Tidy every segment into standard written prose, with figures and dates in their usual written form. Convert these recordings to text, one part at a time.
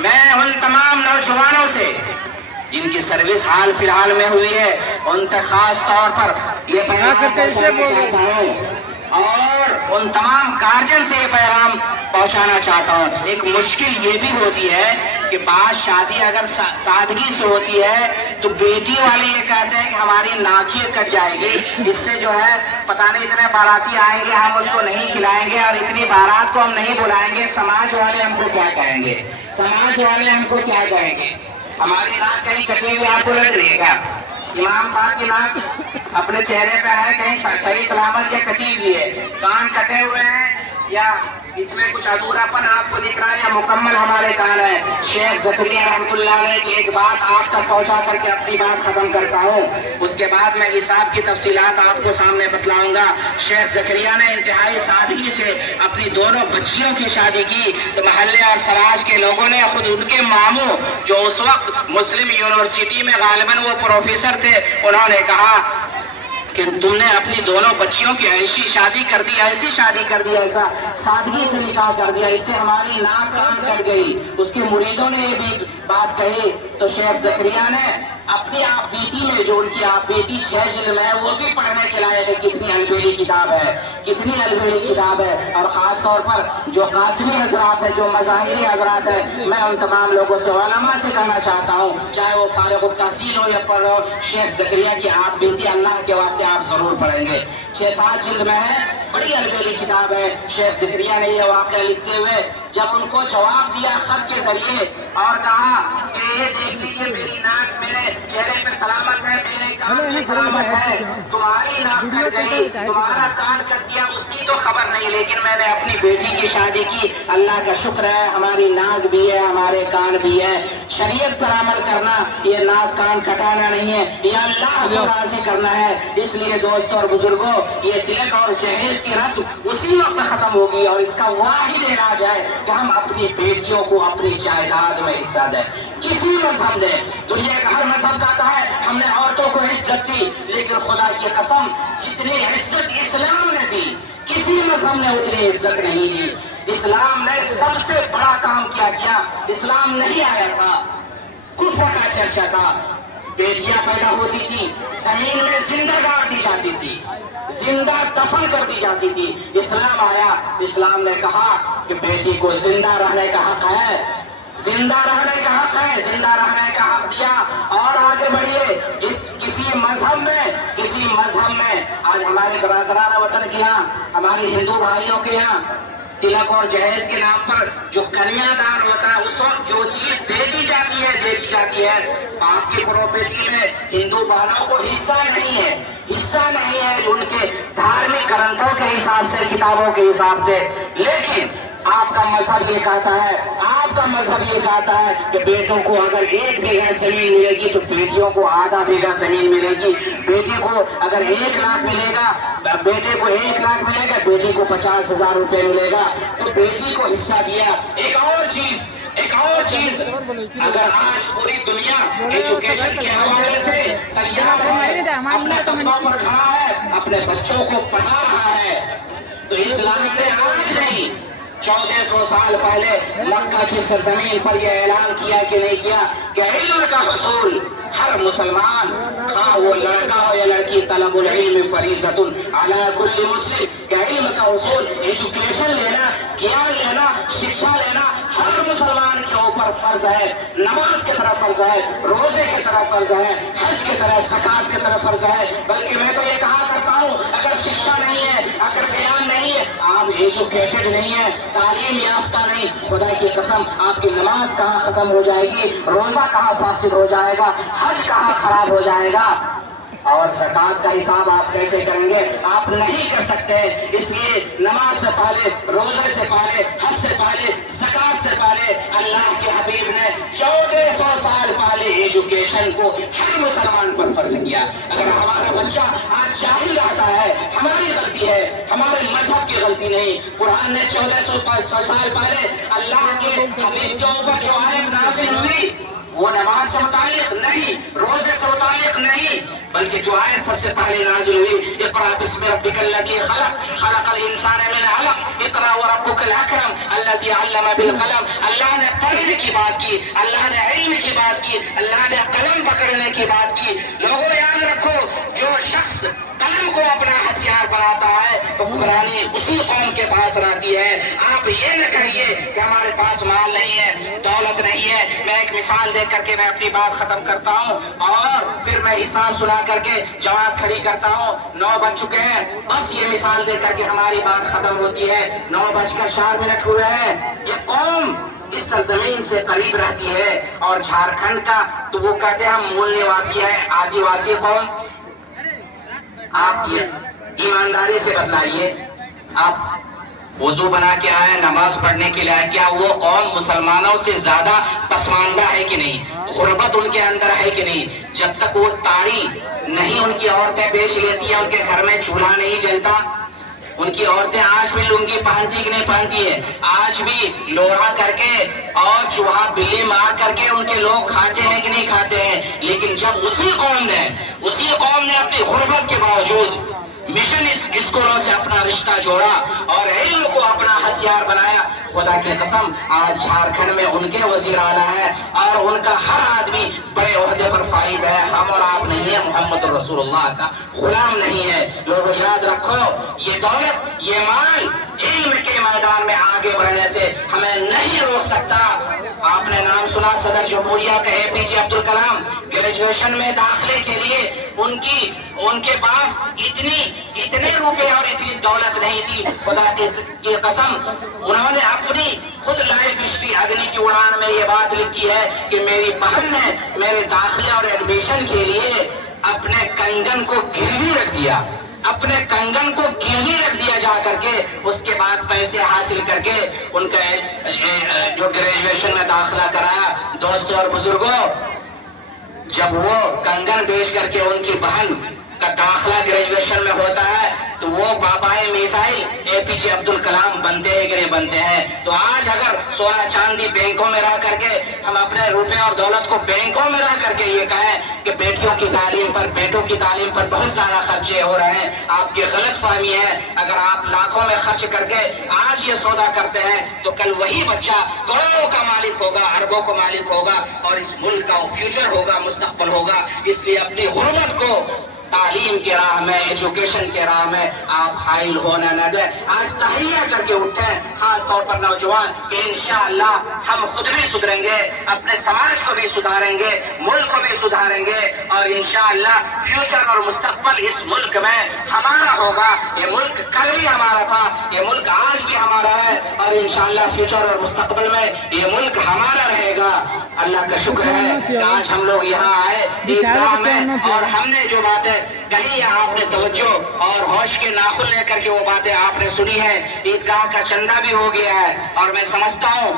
میں ان تمام نوجوانوں سے جن کی سروس حال فی الحال میں ہوئی ہے ان تک خاص طور پر یہ پیغام پہنچانا چاہتا ہوں اور ان تمام گارجن سے یہ پیغام پہنچانا چاہتا ہوں. ایک مشکل یہ بھی ہوتی ہے کہ بعض شادی اگر سادگی سے ہوتی ہے تو بیٹی والے یہ کہتے ہیں کہ ہماری ناکیں کٹ جائے گی, اس سے جو ہے پتہ نہیں اتنے باراتی آئیں گے ہم اس کو نہیں کھلائیں گے اور اتنی بارات کو ہم نہیں بلائیں گے, سماج والے ہم کو کیا کہیں گے, سماج والے ہم کو کیا کہیں گے. ہماری ناک کہیں کٹی ہوئی آپ کو لگ رہی ہے کیا؟ امام صاحب کی ناک اپنے چہرے پہ ہے, کہیں صحیح سلامت یا کٹی ہوئی ہے, کان کٹے ہوئے ہیں یا اس میں کچھ ادھورا پن آپ کو دکھ رہا ہے یا مکمل ہمارے کان ہے. شیخ زکریا رحمۃ اللہ علیہ کی ایک بات آپ تک پہنچا کر کے اپنی بات ختم کرتا ہوں, اس کے بعد میں حساب کی تفصیلات آپ کو سامنے بتلاؤں گا. شیخ زکریا نے انتہائی سادگی سے اپنی دونوں بچیوں کی شادی کی تو محلے اور سماج کے لوگوں نے خود ان کے ماموں جو اس وقت مسلم یونیورسٹی میں غالباً وہ پروفیسر تھے, انہوں نے کہا کہ تم نے اپنی دونوں بچیوں کی ایسی شادی کر دی, ایسی شادی کر دی, ایسا سادگی سے نکاح کر دیا, اس سے ہماری ناک کان کٹ گئی. اس کے مریدوں نے یہ بھی بات کہی تو شیخ زکریا نے اپنی آپ بیٹی میں جو ان کی آپ بیٹی شہزل ہے وہ بھی پڑھنے کے لائق ہے. کتنی البیلی کتاب ہے, کتنی البیلی کتاب ہے. اور خاص طور پر جو قاسمی حضرات ہے, جو مظاہری حضرات ہے, میں ان تمام لوگوں سے علماء سے کہنا چاہتا ہوں, چاہے وہ فارغ التحصیل ہو یا پڑھ ہو, شیخ زکریا کی آپ بیٹی اللہ کے واسطے آپ ضرور پڑھیں گے. 6-7 جلد میں ہے, بڑی البیلی کتاب ہے. شیخ زکریا نے یہ واقعہ لکھتے ہوئے جب ان کو جواب دیا خط کے ذریعے اور کہا کہ یہ دیکھ لیجیے میری ناک میرے چہرے پہ سلامت ہے, میرے کان پہ سلامت ہے, تمہاری ناک کٹ گئی, تمہارا کان کٹ گیا, اس کی تو خبر نہیں, لیکن میں نے اپنی بیٹی کی شادی کی, اللہ کا شکر ہے ہماری ناک بھی ہے, ہمارے کان بھی ہے. شریعت پر عمل کرنا یہ ناک کان کٹانا نہیں ہے, یہ اللہ کو راضی کرنا ہے. اس لیے دوستوں اور بزرگوں یہ تلک اور جہیز کی رسم اسی وقت ختم ہوگی اور اس کا واحد علاج ہے کہ ہم اپنی بیٹیوں کو اپنی جائیداد میں حصہ دیں. کسی مذہب نے, دنیا کا ہر مذہب کہتا ہے ہم نے عورتوں کو عزت دی, لیکن خدا کی قسم جتنی عزت اسلام نے دی کسی مذہب نے اتنی عزت نہیں دی. اسلام نے سب سے بڑا کام کیا, اسلام نہیں آیا تھا کفر کا چرچا تھا. بیٹیاں پیدا ہوتی تھی زمین میں زندہ گاڑ دی جاتی تھی, زندہ دفن کر دی جاتی تھی. اسلام آیا, اسلام نے کہا کہ بیٹی کو زندہ رہنے کا حق ہے, زندہ رہنے کا حق ہے, زندہ رہنے کا حق دیا. اور آگے بڑھیے, کسی مذہب میں آج ہمارے برادران وطن کے یہاں, ہمارے ہندو بھائیوں کے یہاں تلک اور جہیز کے نام پر جو کنیا دان ہوتا ہے, اس وقت جو چیز دے دی جاتی ہے آپ کی پراپرٹی میں ہندو بھائیوں کو حصہ نہیں ہے ان کے دھارمک گرنتھوں کے حساب سے, کتابوں کے حساب سے. لیکن آپ کا مذہب یہ کہتا ہے کہ بیٹوں کو اگر 1 بیگھہ زمین ملے گی تو بیٹیوں کو آدھا بیگھہ زمین ملے گی. بیٹی کو اگر 1 لاکھ ملے گا, بیٹے کو 1 لاکھ ملے گا, بیٹی کو 50,000 روپے ملے گا. تو بیٹی کو حصہ دیا. ایک اور چیز اگر آج پوری دنیا ایجوکیشن کے حوالے سے تیار ہے, اپنے قدموں پر کھڑا ہے, اپنے بچوں کو پڑھا رہا ہے, تو اسلام نے آج نہیں 1400 سال پہلے مکہ کی سرزمین پر یہ اعلان کیا کہ نہیں کیا کہ علم کا حصول ہر مسلمان, خواہ وہ لڑکا ہو یا لڑکی, طلب العلم فریضۃ علی کل مسلم, کہ علم کا حصول, ایجوکیشن لینا, گیان لینا, شکشا لینا ہر مسلمان کے اوپر فرض ہے. نماز کی طرف فرض ہے, روزے کی طرف فرض ہے, حج کی طرف, زکات کی طرف فرض ہے. بلکہ میں تو یہ کہا کرتا ہوں اگر شکشا نہیں ہے, اگر گیان نہیں ہے, آپ ایجوکیٹڈ نہیں ہے, تعلیم یافتہ نہیں, خدا کی قسم آپ کی نماز کہاں ختم ہو جائے گی, روزہ کہاں فاسد ہو جائے گا, حج کہاں خراب ہو جائے گا, اور زکات کا حساب آپ کیسے کریں گے؟ آپ نہیں کر سکتے. اس لیے نماز سے پہلے, روزے سے پہلے, حج سے پہلے, زکات سے پہلے اللہ کے حبیب نے 1400 سال پہلے ایجوکیشن کو ہر مسلمان پر فرض کیا. اگر ہمارا بچہ آج جاہل رہتا ہے, ہماری غلطی ہے, ہمارے مذہب کی غلطی نہیں. قرآن نے 1400 سال پہلے اللہ کے حبیب کے اوپر جو آیت نازل ہوئی وہ نماز سے متعلق نہیں, روزے سے متعلق نہیں, بلکہ جو آیت سب سے پہلے نازل ہوئی, اقرأ بسم ربک الذی خلق, خلق الانسان من علق, اقرا وربک الاکرم الذی علم بالقلم. اللہ نے پڑھنے کی بات کی, اللہ نے علم کی بات کی, اللہ نے قلم پکڑنے کی بات کی. لوگوں یاد رکھو, جو شخص قلم کو اپنا ہتھیار بناتا ہے حکمرانی اسی قوم کے پاس رہتی ہے. آپ یہ نہ کہیے کہ ہمارے پاس مال نہیں ہے, دولت نہیں ہے. میں ایک مثال دے کر کے میں اپنی بات ختم کرتا ہوں اور پھر میں حساب سنا کر کے جماعت کھڑی کرتا ہوں. 9 بج چکے ہیں, بس یہ مثال دے کر کے ہماری بات ختم ہوتی ہے. 9:04 ہوئے ہیں. یہ قوم اس سرزمین سے قریب رہتی ہے اور جھارکھنڈ کا تو وہ کہتے ہیں ہم مول نواسی ہیں, آدی واسی قوم. آپ یہ ایمانداری سے بتلائیے, آپ وضو بنا کے آئے, نماز پڑھنے کے لیے آئے, کیا وہ قوم مسلمانوں سے زیادہ پسماندہ ہے کہ نہیں؟ غربت ان کے اندر ہے کہ نہیں؟ جب تک وہ تاڑی نہیں ان کی عورتیں بیچ لیتی ہیں, ان کے گھر میں چولہا نہیں جلتا. ان کی عورتیں آج بھی لنگی پہنتی کہ نہیں پہنتی ہے؟ آج بھی لوڑا کر کے اور چوہا بلی مار کر کے ان کے لوگ کھاتے ہیں کہ نہیں کھاتے ہیں؟ لیکن جب اسی قوم نے اپنی غربت کے باوجود مشن اسکولوں سے اپنا رشتہ جوڑا اور علم کو اپنا ہتھیار بنایا, خدا کی قسم آج جھارکھنڈ میں ان کے وزیر اعلیٰ ہے اور ان کا ہر آدمی بڑے عہدے پر فائز ہے. ہم اور آپ نہیں ہے, محمد رسول اللہ کا غلام نہیں ہے. لوگوں یاد رکھو, یہ دولت, یہ مال علم کے میدان میں آگے بڑھنے سے ہمیں نہیں روک سکتا. آپ نے نام سنا صدر جمہوریہ کا APJ عبد الکلام, گریجویشن میں داخلے کے لیے ان کے پاس اتنے روپے اور اتنی دولت نہیں تھی. خدا کی قسم انہوں نے اپنی خود لائف ہسٹری اگنی کی اڑان میں یہ بات لکھی ہے کہ میری بہن نے میرے داخلے اور ایڈمیشن کے لیے اپنے کنگن کو گروی رکھ دیا, اپنے کنگن کو گروی رکھ دیا جا کر کے. اس کے بعد پیسے حاصل کر کے ان کا جو گریجویشن میں داخلہ کرایا. دوستوں اور بزرگوں, جب وہ کنگن بیچ کر کے ان کی بہن کا داخلہ گریجویشن میں ہوتا ہے تو وہ بابائے میزائل APJ عبد الکلام بنتے ہیں کہ نہیں بنتے ہیں؟ تو آج اگر سونا چاندی بینکوں میں رہ کر کے ہم اپنے روپے اور دولت کو بینکوں میں رہ کر کے یہ کہیں کہ بیٹیوں کی تعلیم پر, بیٹوں کی تعلیم پر بہت زیادہ خرچے ہو رہے ہیں, آپ کی غلط فہمی ہے. اگر آپ لاکھوں میں خرچ کر کے آج یہ سودا کرتے ہیں تو کل وہی بچہ کروڑوں کا مالک ہوگا, اربوں کا مالک ہوگا اور اس ملک کا فیوچر ہوگا, مستقبل ہوگا. اس لیے اپنی غربت کو تعلیم کے راہ میں, ایجوکیشن کے راہ میں آپ حائل ہونا نہ دیں. آج تحریہ کر کے اٹھیں, خاص طور پر نوجوان, کہ انشاءاللہ ہم خود بھی سدھریں گے, اپنے سماج کو بھی سدھاریں گے, ملک کو بھی سدھاریں گے اور انشاءاللہ فیوچر اور مستقبل اس ملک میں ہمارا ہوگا. یہ ملک کل بھی ہمارا تھا, یہ ملک آج بھی ہمارا ہے اور انشاءاللہ فیوچر اور مستقبل میں یہ ملک ہمارا رہے گا. اللہ کا شکر ہے کہ آج ہم لوگ یہاں آئے عیدگاہ میں اور ہم نے جو باتیں کہیں آپ نے توجہ اور ہوش کے ناخن لے کر کے وہ باتیں آپ نے سنی ہے. عیدگاہ کا چندہ بھی ہو گیا ہے اور میں سمجھتا ہوں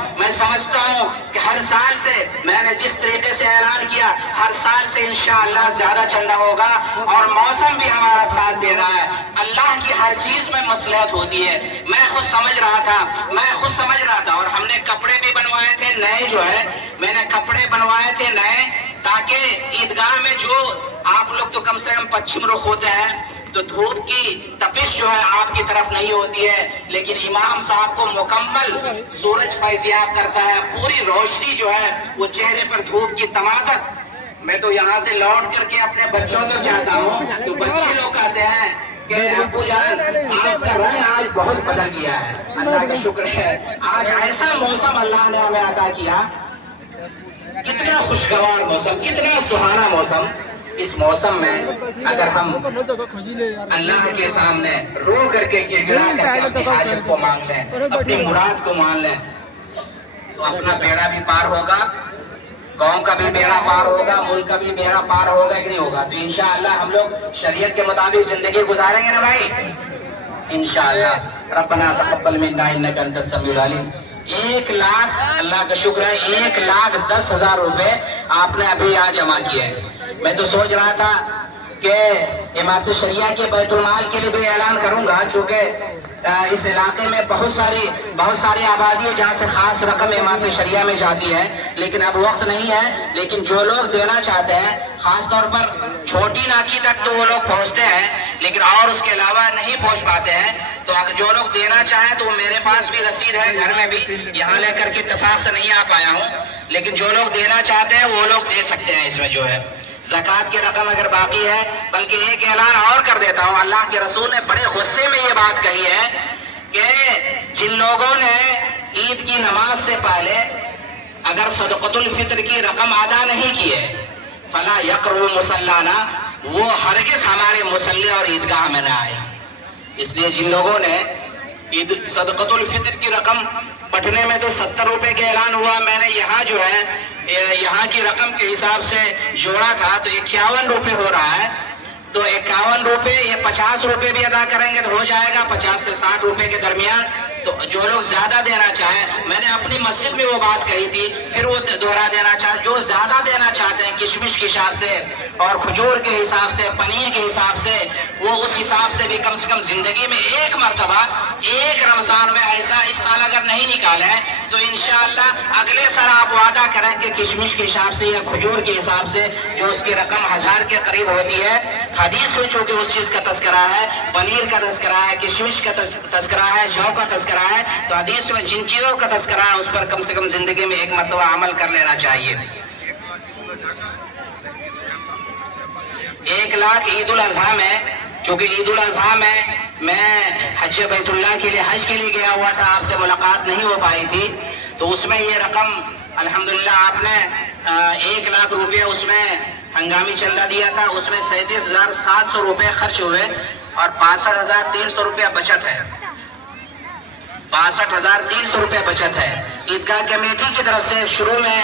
کہ ہر سال سے میں نے جس طریقے سے اعلان کیا, ہر سال سے انشاءاللہ زیادہ چندہ ہوگا اور موسم بھی ہمارا ساتھ دے رہا ہے. اللہ کی ہر چیز میں مصلحت ہوتی ہے. میں خود سمجھ رہا تھا اور ہم نے کپڑے بھی بنوائے تھے نئے, جو ہے میں نے کپڑے بنوائے تھے نئے تاکہ عیدگاہ میں جو آپ لوگ تو کم سے کم پچھم رخ ہوتے ہیں تو دھوپ کی تپش جو ہے آپ کی طرف نہیں ہوتی ہے, لیکن امام صاحب کو مکمل سورج فیضیاب کرتا ہے, پوری روشنی جو ہے وہ چہرے پر دھوپ کی تمازت. میں تو یہاں سے لوٹ کر کے اپنے بچوں کو جاتا ہوں تو بچے لوگ کہتے ہیں کہ ابو جان آپ کا رنگ آج بہت بدل گیا ہے. اللہ کا شکر ہے, آج ایسا موسم اللہ نے ہمیں عطا کیا, کتنا خوشگوار موسم, کتنا سہانا موسم. اس موسم میں اگر ہم اللہ کے سامنے رو کر کے گڑا کر کے اپنی حاجت کو مانگ لیں, اپنی مراد کو مان لیں تو اپنا بیڑا بھی پار ہوگا, قوم کا بھی بیڑا پار ہوگا, ملک کا بھی بیڑا پار ہوگا کہ نہیں ہوگا. تو انشاءاللہ ہم لوگ شریعت کے مطابق زندگی گزاریں گے نا بھائی, انشاءاللہ. ربنا تقبل منا انک انت السمیع العلیم. 1 لاکھ, اللہ کا شکر ہے, 1,10,000 روپے آپ نے ابھی یہاں جمع کیے. میں تو سوچ رہا تھا کہ کہ امارت شریعہ کے بیت المال کے لیے بھی اعلان کروں گا، چونکہ اس علاقے میں بہت ساری آبادی ہے جہاں سے خاص رقم امارت شریعہ میں جاتی ہے، لیکن اب وقت نہیں ہے۔ لیکن جو لوگ دینا چاہتے ہیں، خاص طور پر چھوٹی ناکی تک تو وہ لوگ پہنچتے ہیں، لیکن اور اس کے علاوہ نہیں پہنچ پاتے ہیں، تو اگر جو لوگ دینا چاہیں تو میرے پاس بھی رسید ہے گھر میں بھی، یہاں لے کر کے اتفاق سے نہیں آ پایا ہوں، لیکن جو لوگ دینا چاہتے ہیں وہ لوگ دے سکتے ہیں۔ اس میں جو ہے زکوٰۃ کی رقم اگر باقی ہے، بلکہ ایک اعلان اور کر دیتا ہوں، اللہ کے رسول نے بڑے غصے میں یہ بات کہی ہے کہ جن لوگوں نے عید کی نماز سے پہلے اگر صدقۃ الفطر کی رقم ادا نہیں کی ہے فلا یقربوا مصلانا، وہ ہرگز ہمارے مصلی اور عیدگاہ میں نہ آئے۔ اس لیے جن لوگوں نے صدقۃ الفطر کی رقم پٹنے میں تو 70 روپے کا اعلان ہوا، میں نے یہاں جو ہے یہاں کی رقم کے حساب سے جوڑا تھا تو 51 روپے ہو رہا ہے، تو 51 روپے یہ 50 روپے بھی ادا کریں گے تو ہو جائے گا 50 سے 60 روپے کے درمیان۔ تو جو لوگ زیادہ دینا چاہیں، میں نے اپنی مسجد میں وہ بات کہی تھی، پھر وہ دوہرا دینا چاہتے، جو زیادہ دینا چاہتے ہیں کشمش کے حساب سے اور کھجور کے حساب سے، پنیر کے حساب سے، وہ اس حساب سے بھی کم سے کم زندگی میں ایک مرتبہ ایک رمضان میں ایسا اس سال اگر نہیں نکالا ہے تو انشاءاللہ اگلے سال آپ وعدہ کریں کہ کشمش کے حساب سے یا کھجور کے حساب سے جو اس کی رقم 1000 کے قریب ہوتی ہے، حدیث میں چونکہ اس چیز کا تذکرہ ہے، پنیر کا تذکرہ ہے، کشمش کا تذکرہ ہے، جو کا تذکرہ ہے، تو حدیث میں جن چیزوں کا تذکرہ ہے اس پر کم سے کم زندگی میں ایک مرتبہ عمل کر لینا چاہیے۔ 1 لاکھ عید الاضحیٰ میں، چونکہ عید الاضحیٰ میں حج بیت اللہ کے لیے حج کے لیے گیا ہوا تھا، آپ سے ملاقات نہیں ہو پائی تھی، تو اس میں یہ رقم الحمدللہ آپ نے 1 لاکھ روپے اس میں ہنگامی چندہ دیا تھا، اس میں 37,700 روپے خرچ ہوئے اور 62,300 روپے بچت ہے، 62,300 روپے بچت ہے۔ عیدگاہ کمیٹی کی طرف سے شروع میں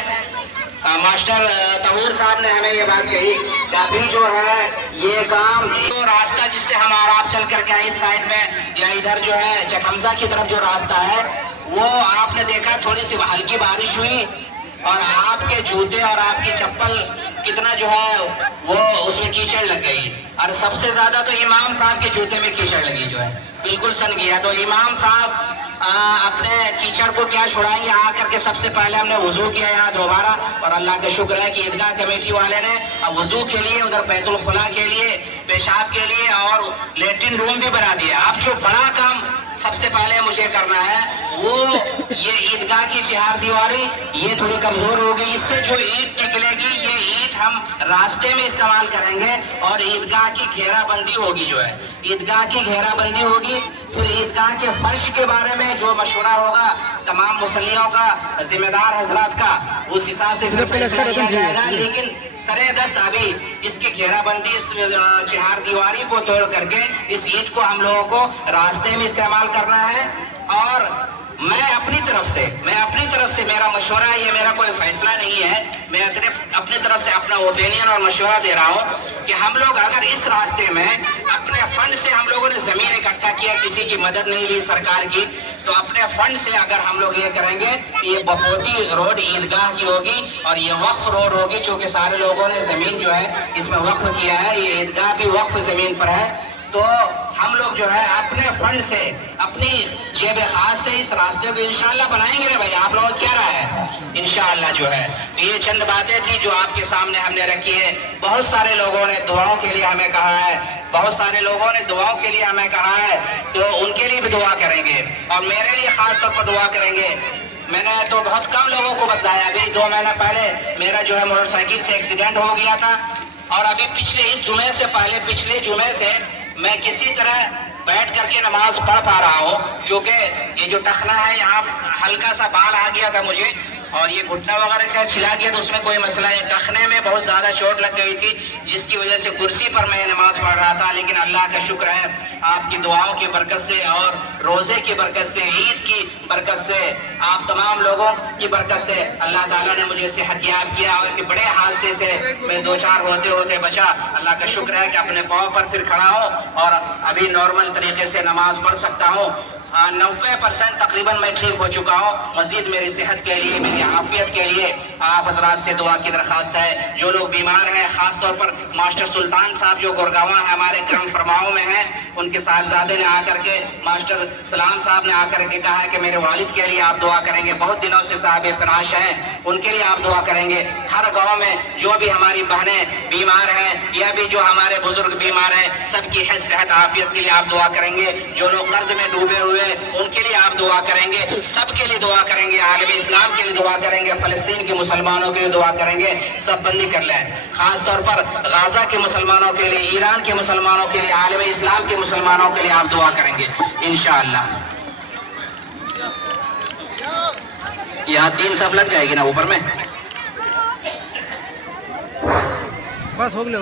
ماسٹر طہور صاحب نے ہمیں یہ بات کہی کہ ابھی جو ہے یہ کام تو راستہ جس سے ہم اور آپ چل کر کے اس سائڈ میں یا ادھر جو ہے چک حمزہ کی طرف جو راستہ ہے وہ آپ نے دیکھا تھوڑی سی ہلکی بارش ہوئی اور آپ کے جوتے اور آپ کی چپل کتنا جو ہے وہ اس میں کیچڑ لگ گئی، اور سب سے زیادہ تو امام صاحب کے جوتے میں کیچڑ لگی جو ہے، بالکل سن گیا۔ تو امام صاحب اپنے کیچڑ کو کیا چھڑائیں گے، آ کر کے سب سے پہلے ہم نے وضو کیا یہاں دوبارہ، اور اللہ کا شکر ہے کہ عیدگاہ کمیٹی والے نے وضو کے لیے ادھر بیت الخلا کے لیے پیشاب کے لیے اور لیٹرن روم بھی بنا دیا۔ اب جو بڑا کام سب سے پہلے مجھے کرنا ہے وہ یہ عیدگاہ کی چہار دیواری یہ تھوڑی کمزور ہو گئی، اس سے جو اینٹ نکلے گی یہ اینٹ ہم راستے میں استعمال کریں گے، اور عیدگاہ کی گھیرا بندی ہوگی، جو ہے عیدگاہ کی گھیرا بندی ہوگی۔ پھر عیدگاہ کے فرش کے بارے میں جو مشورہ ہوگا تمام مصلیوں کا، ذمہ دار حضرات کا، اس حساب سے پھر فیصلہ کیا جائے گا، لیکن سرے دست ابھی اس کی گھیرا بندی اس چہار دیواری کو توڑ کر کے اس اینٹ کو ہم لوگوں کو راستے میں استعمال کرنا ہے۔ اور میں اپنی طرف سے میرا مشورہ ہے، یہ میرا کوئی فیصلہ نہیں ہے، میں اپنی طرف سے اپنا اوپینین اور مشورہ دے رہا ہوں کہ ہم لوگ اگر اس راستے میں اپنے فنڈ سے ہم لوگوں نے زمین اکٹھا کیا، کسی کی مدد نہیں لی سرکار کی، تو اپنے فنڈ سے اگر ہم لوگ یہ کریں گے یہ بپوتی روڈ عیدگاہ کی ہوگی اور یہ وقف روڈ ہوگی، چونکہ سارے لوگوں نے زمین جو ہے اس میں وقف کیا ہے، یہ عیدگاہ بھی وقف زمین پر ہے، تو ہم لوگ جو ہے اپنے فنڈ سے اپنی جیب خاص سے اس راستے کو انشاءاللہ بنائیں گے بھائی، آپ لوگ کیا رہا ہے انشاءاللہ جو ہے۔ یہ چند باتیں تھی جو آپ کے سامنے ہم نے رکھی ہے۔ بہت سارے لوگوں نے دعاؤں کے لیے ہمیں کہا ہے، تو ان کے لیے بھی دعا کریں گے اور میرے لیے خاص طور پر دعا کریں گے۔ میں نے تو بہت کم لوگوں کو بتایا، ابھی 2 مہینہ پہلے میرا جو ہے موٹر سائیکل سے ایکسیڈنٹ ہو گیا تھا، اور ابھی پچھلے جمعے سے میں کسی طرح بیٹھ کر کے نماز پڑھ پا رہا ہوں، کیونکہ یہ جو ٹخنا ہے یہاں ہلکا سا بال آ گیا تھا مجھے، اور یہ گھٹنا وغیرہ کا چھلا گیا، تو اس میں کوئی مسئلہ نہیں، ٹخنے میں بہت زیادہ چوٹ لگ گئی تھی جس کی وجہ سے کرسی پر میں نماز پڑھ رہا تھا، لیکن اللہ کا شکر ہے آپ کی دعاؤں کی برکت سے اور روزے کی برکت سے، عید کی برکت سے، آپ تمام لوگوں کی برکت سے اللہ تعالیٰ نے مجھے صحت یاب کیا، اور ایک بڑے حادثے سے میں 2-4 ہوتے بچا۔ اللہ کا شکر ہے کہ اپنے پاؤں پر پھر کھڑا ہوں اور ابھی نارمل طریقے سے نماز پڑھ سکتا ہوں۔ 90% تقریباً میں ٹھیک ہو چکا ہوں. مزید میری صحت کے لیے، میری عافیت کے لیے آپ حضرات سے دعا کی درخواست ہے. جو لوگ بیمار ہیں، خاص طور پر ماسٹر سلطان صاحب جو گڑگاواں ہمارے کرم فرماؤں میں ہیں، ان کے صاحبزادے نے آ کر کے، ماسٹر سلام صاحب نے آ کر کے کہا ہے کہ میرے والد کے لیے آپ دعا کریں گے. بہت دنوں سے صاحب فراش ہیں، ان کے لیے آپ دعا کریں گے. ہر گاؤں میں جو بھی ہماری بہنیں بیمار ہیں یا بھی جو ہمارے بزرگ بیمار ہیں، سب کی صحت عافیت کے لیے آپ دعا کریں گے. جو لوگ قرض میں ڈوبے ہوئے ان کے لیے آپ دعا کریں گے. سب کے لیے دعا کریں گے. عالم اسلام کے لیے دعا کریں گے. فلسطین کے مسلمانوں کے لیے دعا کریں گے. سب بندی کر لیں. خاص طور پر غزہ کے مسلمانوں کے لیے، ایران کے مسلمانوں کے لیے، عالم اسلام کے مسلمانوں کے لیے آپ دعا کریں گے انشاءاللہ. یہاں 3 صف لگ جائے گی نا اوپر میں. بس ہو گیا.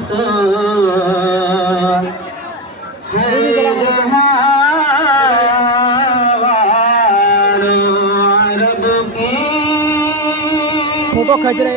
السلام علیکم. فوٹو کھینچ رہے ہیں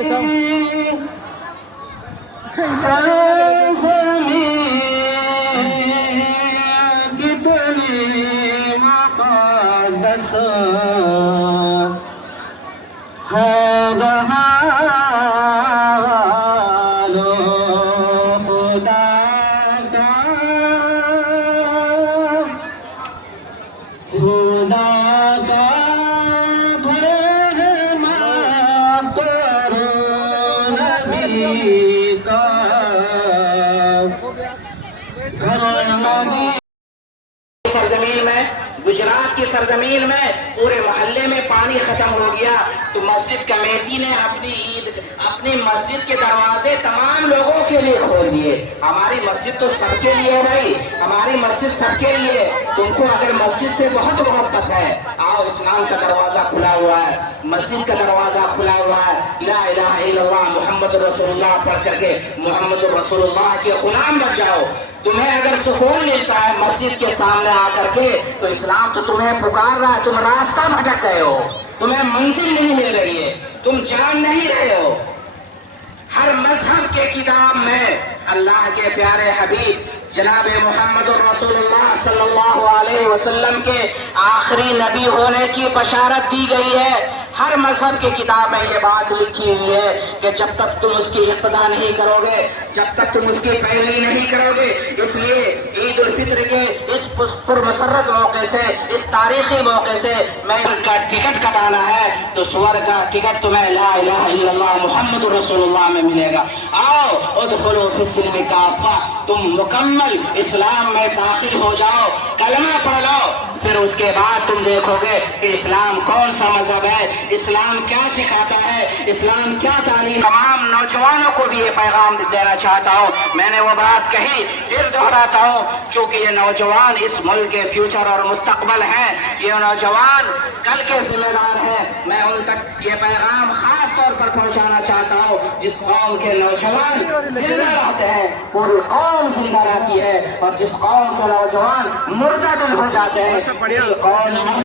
سرزمین میں، گجرات کی سرزمین میں پورے محلے میں پانی ختم ہو گیا تو مسجد کمیٹی نے اپنی مسجد کے دروازے تمام لوگوں کے لیے کھول دیے. ہماری مسجد تو سب کے لیے ہے بھائی، ہماری مسجد سب کے لیے. تم کو اگر مسجد سے بہت محبت ہے، آؤ، اسلام کا دروازہ کھلا ہوا ہے، مسجد کا دروازہ کھلا ہوا ہے. لا الہ الا اللہ محمد رسول اللہ پڑھ کر کے محمد رسول اللہ کے غلام بن جاؤ. تمہیں اگر سکون ملتا ہے مسجد کے سامنے آ کر کے تو اسلام تو تمہیں پکار رہا ہے. تم راستہ بھٹک گئے ہو، تمہیں منزل نہیں مل رہی ہے، تم جان نہیں رہے ہو. ہر مذہب کے کتاب میں اللہ کے پیارے حبیب جناب محمد رسول اللہ صلی اللہ علیہ وسلم کے آخری نبی ہونے کی بشارت دی گئی ہے. ہر مذہب کی کتاب میں یہ بات لکھی ہوئی ہے کہ جب تک تم اس کی اقتدا نہیں کرو گے، جب تک تم اس کی پیروی نہیں کرو گے. اس لیے عید الفطر کے اس پرمسرت موقع سے، اس تاریخی موقع سے میں ان کا ٹکٹ کٹانا ہے تو سور کا ٹکٹ تمہیں لا الہ الا اللہ محمد رسول اللہ میں ملے گا. آؤ ادخلوا فی السلم کافہ، تم مکمل اسلام میں داخل ہو جاؤ، کلمہ پڑھ لو. پھر اس کے بعد تم دیکھو گے کہ اسلام کون سا مذہب ہے، اسلام کیا سکھاتا ہے، اسلام کیا تعلیم. تمام نوجوانوں کو بھی یہ پیغام دینا چاہتا ہوں. میں نے وہ بات کہی، پھر دہراتا ہوں، چونکہ یہ نوجوان اس ملک کے فیوچر اور مستقبل ہیں، یہ نوجوان کل کے ذمہ دار ہیں. میں ان تک یہ پیغام خاص طور پر پہنچانا چاہتا ہوں. جس قوم کے نوجوان زندہ رہتے ہیں پوری قوم زندہ رہتی ہے، اور جس قوم کے نوجوان مردہ دل ہو جاتے ہیں قوم